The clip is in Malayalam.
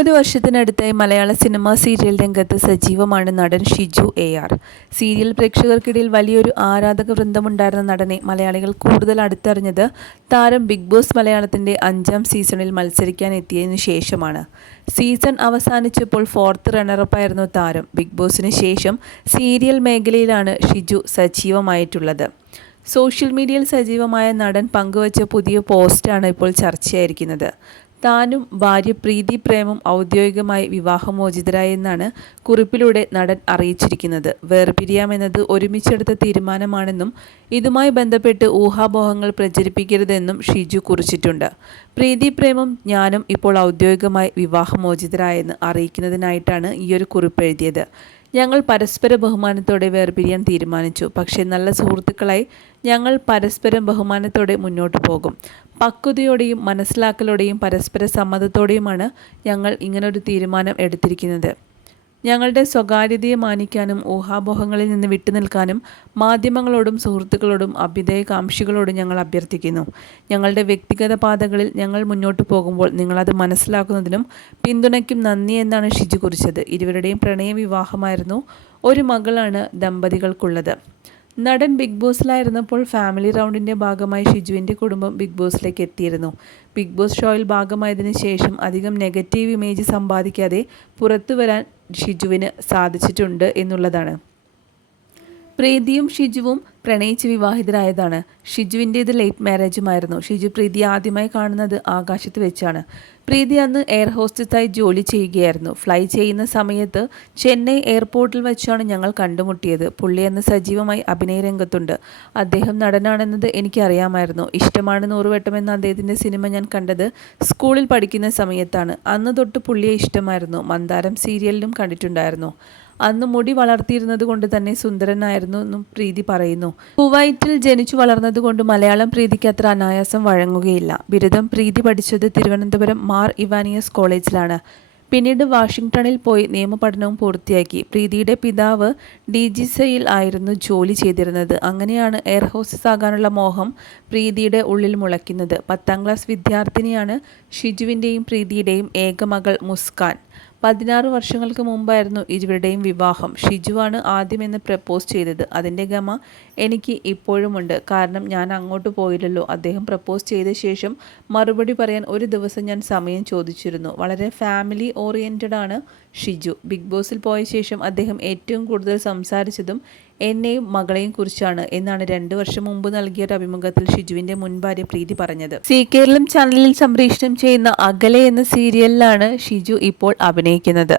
30 വർഷത്തിനടുത്തായി മലയാള സിനിമാ സീരിയൽ രംഗത്ത് സജീവമാണ് നടൻ ഷിജു AR. സീരിയൽ പ്രേക്ഷകർക്കിടയിൽ വലിയൊരു ആരാധക വൃന്ദമുണ്ടായിരുന്ന നടനെ മലയാളികൾ കൂടുതൽ അടുത്തറിഞ്ഞത് താരം ബിഗ് ബോസ് മലയാളത്തിൻ്റെ 5ാം സീസണിൽ മത്സരിക്കാൻ എത്തിയതിനു ശേഷമാണ്. സീസൺ അവസാനിച്ചപ്പോൾ 4th റണ്ണറപ്പായിരുന്നു താരം. ബിഗ് ബോസിന് ശേഷം സീരിയൽ മേഖലയിലാണ് ഷിജു സജീവമായിട്ടുള്ളത്. സോഷ്യൽ മീഡിയയിൽ സജീവമായ നടൻ പങ്കുവച്ച പുതിയ പോസ്റ്റാണ് ഇപ്പോൾ ചർച്ചയായിരിക്കുന്നത്. താനും ഭാര്യ പ്രീതി പ്രേമും ഔദ്യോഗികമായി വിവാഹമോചിതരായെന്നാണ് കുറിപ്പിലൂടെ നടൻ അറിയിച്ചിരിക്കുന്നത്. വേർപിരിയാമെന്നത് ഒരുമിച്ചെടുത്ത തീരുമാനമാണെന്നും ഇതുമായി ബന്ധപ്പെട്ട് ഊഹാപോഹങ്ങൾ പ്രചരിപ്പിക്കരുതെന്നും ഷിജു കുറിച്ചിട്ടുണ്ട്. പ്രീതി പ്രേമും ഞാനും ഇപ്പോൾ ഔദ്യോഗികമായി വിവാഹമോചിതരായെന്ന് അറിയിക്കുന്നതിനായിട്ടാണ് ഈയൊരു കുറിപ്പ് എഴുതിയത്. ഞങ്ങൾ പരസ്പര ബഹുമാനത്തോടെ വേർപിരിയാൻ തീരുമാനിച്ചു. പക്ഷേ നല്ല സുഹൃത്തുക്കളായി ഞങ്ങൾ പരസ്പരം ബഹുമാനത്തോടെ മുന്നോട്ട് പോകും. പക്വതയോടെയും മനസ്സിലാക്കലോടെയും പരസ്പര സമ്മതത്തോടെയുമാണ് ഞങ്ങൾ ഇങ്ങനൊരു തീരുമാനം എടുത്തിരിക്കുന്നത്. ഞങ്ങളുടെ സ്വകാര്യതയെ മാനിക്കാനും ഊഹാപോഹങ്ങളിൽ നിന്ന് വിട്ടുനിൽക്കാനും മാധ്യമങ്ങളോടും സുഹൃത്തുക്കളോടും അഭ്യുദയകാംക്ഷികളോടും ഞങ്ങൾ അഭ്യർത്ഥിക്കുന്നു. ഞങ്ങളുടെ വ്യക്തിഗത പാതകളിൽ ഞങ്ങൾ മുന്നോട്ട് പോകുമ്പോൾ നിങ്ങളത് മനസ്സിലാക്കുന്നതിനും പിന്തുണയ്ക്കും നന്ദി എന്നാണ് ഷിജു കുറിച്ചത്. ഇരുവരുടെയും പ്രണയ വിവാഹമായിരുന്നു. ഒരു മകളാണ് ദമ്പതികൾക്കുള്ളത്. നടൻ ബിഗ് ബോസിലായിരുന്നപ്പോൾ ഫാമിലി റൗണ്ടിൻ്റെ ഭാഗമായി ഷിജുവിൻ്റെ കുടുംബം ബിഗ് ബോസിലേക്ക് എത്തിയിരുന്നു. ബിഗ് ബോസ് ഷോയിൽ ഭാഗമായതിനു ശേഷം അധികം നെഗറ്റീവ് ഇമേജ് സമ്പാദിക്കാതെ പുറത്തു വരാൻ ഷിജുവിന് സാധിച്ചിട്ടുണ്ട് എന്നുള്ളതാണ്. പ്രീതിയും ഷിജുവും പ്രണയിച്ച് വിവാഹിതരായതാണ്. ഷിജുവിൻ്റേത് ലേറ്റ് മാരേജുമായിരുന്നു. ഷിജു പ്രീതി ആദ്യമായി കാണുന്നത് ആകാശത്ത് വെച്ചാണ്. പ്രീതി അന്ന് എയർ ഹോസ്റ്റസായി ജോലി ചെയ്യുകയായിരുന്നു. ഫ്ലൈ ചെയ്യുന്ന സമയത്ത് ചെന്നൈ എയർപോർട്ടിൽ വെച്ചാണ് ഞങ്ങൾ കണ്ടുമുട്ടിയത്. പുള്ളി അന്ന് സജീവമായി അഭിനയ രംഗത്തുണ്ട്. അദ്ദേഹം നടനാണെന്നത് എനിക്കറിയാമായിരുന്നു. ഇഷ്ടമാണ് 100 വട്ടം എന്ന അദ്ദേഹത്തിൻ്റെ സിനിമ ഞാൻ കണ്ടത് സ്കൂളിൽ പഠിക്കുന്ന സമയത്താണ്. അന്ന് തൊട്ട് പുള്ളിയെ ഇഷ്ടമായിരുന്നു. മന്ദാരം സീരിയലിലും കണ്ടിട്ടുണ്ടായിരുന്നു. അന്ന് മുടി വളർത്തിയിരുന്നത് കൊണ്ട് തന്നെ സുന്ദരനായിരുന്നു എന്നും പ്രീതി പറയുന്നു. കുവൈറ്റിൽ ജനിച്ചു വളർന്നതുകൊണ്ട് മലയാളം പ്രീതിക്ക് അത്ര അനായാസം വഴങ്ങുകയില്ല. ബിരുദം പ്രീതി പഠിച്ചത് തിരുവനന്തപുരം മാർ ഇവാനിയസ് കോളേജിലാണ്. പിന്നീട് വാഷിംഗ്ടണിൽ പോയി നിയമപഠനവും പൂർത്തിയാക്കി. പ്രീതിയുടെ പിതാവ് DGCയിൽ ആയിരുന്നു ജോലി ചെയ്തിരുന്നത്. അങ്ങനെയാണ് എയർ ഹോസ്റ്റസ് ആകാനുള്ള മോഹം പ്രീതിയുടെ ഉള്ളിൽ മുളയ്ക്കുന്നത്. 10ാം ക്ലാസ് വിദ്യാർത്ഥിനിയാണ് ഷിജുവിൻ്റെയും പ്രീതിയുടെയും ഏക മകൾ മുസ്കാൻ. 16 വർഷങ്ങൾക്ക് മുമ്പായിരുന്നു ഇരുവരുടെയും വിവാഹം. ഷിജുവാണ് ആദ്യമെന്ന് പ്രപ്പോസ് ചെയ്തത്. അതിൻ്റെ ഗമ എനിക്ക് ഇപ്പോഴുമുണ്ട്. കാരണം ഞാൻ അങ്ങോട്ട് പോയില്ലല്ലോ. അദ്ദേഹം പ്രപ്പോസ് ചെയ്ത ശേഷം മറുപടി പറയാൻ ഒരു ദിവസം ഞാൻ സമയം ചോദിച്ചിരുന്നു. വളരെ ഫാമിലി ഓറിയൻറ്റഡ് ആണ് ഷിജു. ബിഗ് ബോസിൽ പോയ ശേഷം അദ്ദേഹം ഏറ്റവും കൂടുതൽ സംസാരിച്ചതും എന്നെയും മകളെയും കുറിച്ചാണ് എന്നാണ് 2 വർഷം മുമ്പ് നൽകിയ ഒരു അഭിമുഖത്തിൽ ഷിജുവിൻ്റെ മുൻ ഭാര്യ പ്രീതി പറഞ്ഞത്. സി കേരളം ചാനലിൽ സംപ്രേഷണം ചെയ്യുന്ന അകലെ എന്ന സീരിയലിലാണ് ഷിജു ഇപ്പോൾ അഭിനയിക്കുന്നത്.